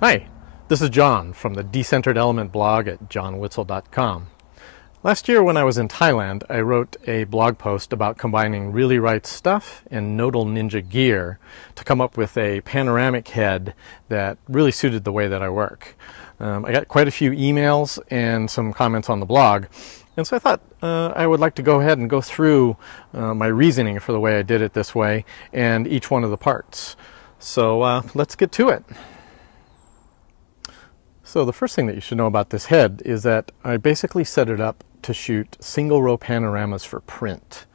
Hi, this is John from the Decentered Element blog at johnwitsell.com. Last year when I was in Thailand, I wrote a blog post about combining Really Right Stuff and Nodal Ninja gear to come up with a panoramic head that really suited the way that I work. I got quite a few emails and some comments on the blog, and so I thought I would like to go ahead and go through my reasoning for the way I did it this way and each one of the parts. So let's get to it. So the first thing that you should know about this head is that I basically set it up to shoot single row panoramas for print.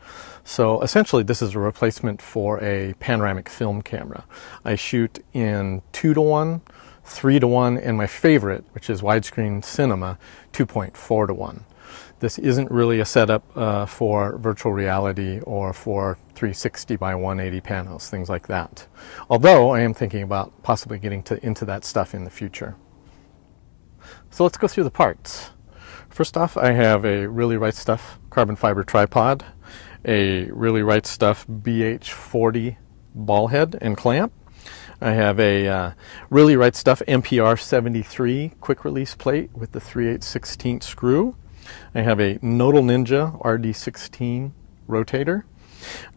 So essentially this is a replacement for a panoramic film camera. I shoot in 2:1, 3:1, and my favorite, which is widescreen cinema, 2.4:1. This isn't really a setup for virtual reality or for 360 by 180 panos, things like that. Although I am thinking about possibly getting into that stuff in the future. So let's go through the parts. First off, I have a Really Right Stuff carbon fiber tripod, a Really Right Stuff BH40 ball head and clamp. I have a Really Right Stuff MPR 73 quick release plate with the 3/8/16 screw. I have a Nodal Ninja RD16 rotator.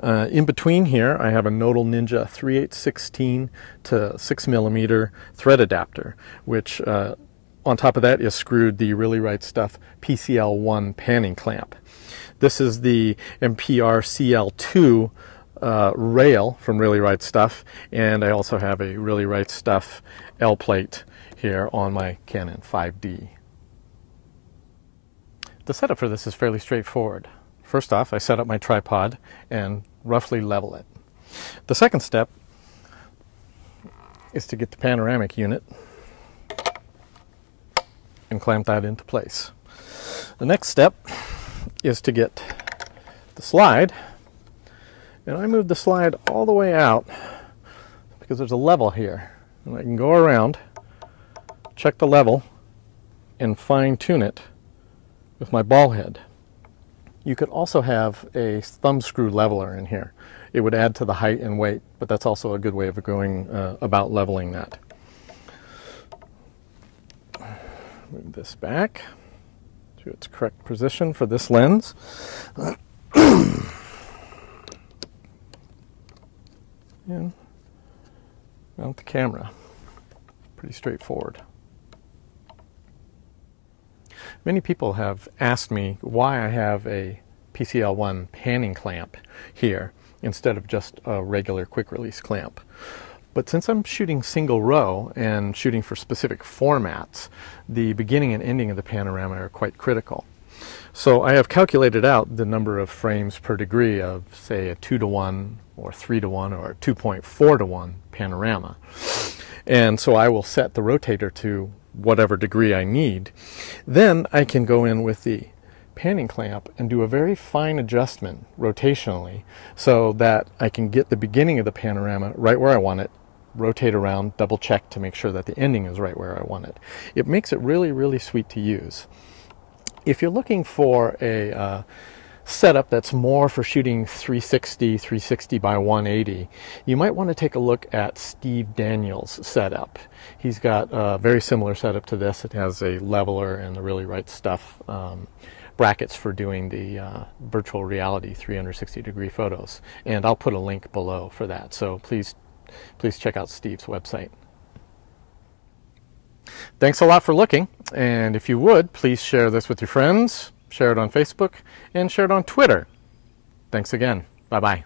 In between here, I have a Nodal Ninja 3/8/16 to 6mm thread adapter, which on top of that is screwed the Really Right Stuff PCL1 panning clamp. This is the MPR CL2 rail from Really Right Stuff, and I also have a Really Right Stuff L plate here on my Canon 5D. The setup for this is fairly straightforward. First off, I set up my tripod and roughly level it. The second step is to get the panoramic unit and clamp that into place. The next step is to get the slide, and I moved the slide all the way out because there's a level here, and I can go around, check the level, and fine-tune it with my ball head. You could also have a thumb screw leveler in here. It would add to the height and weight, but that's also a good way of going about leveling that. Move this back to its correct position for this lens. And mount the camera. Pretty straightforward. Many people have asked me why I have a PCL1 panning clamp here instead of just a regular quick release clamp. But since I'm shooting single row and shooting for specific formats, the beginning and ending of the panorama are quite critical. So I have calculated out the number of frames per degree of, say, a 2:1 or 3:1 or a 2.4:1 panorama. And so I will set the rotator to whatever degree I need. Then I can go in with the panning clamp and do a very fine adjustment rotationally so that I can get the beginning of the panorama right where I want it, rotate around, double check to make sure that the ending is right where I want it. It makes it really, really sweet to use. If you're looking for a setup that's more for shooting 360 by 180, you might want to take a look at Steve Daniels' setup. He's got a very similar setup to this. It has a leveler and the Really Right Stuff brackets for doing the virtual reality 360-degree photos. And I'll put a link below for that, so please check out Steve's website. Thanks a lot for looking, and if you would, please share this with your friends, share it on Facebook, and share it on Twitter. Thanks again. Bye-bye.